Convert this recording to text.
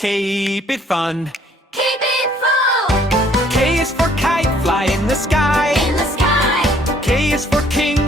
Keep it fun. Keep it full. K is for kite, fly in the sky. In the sky. K is for king,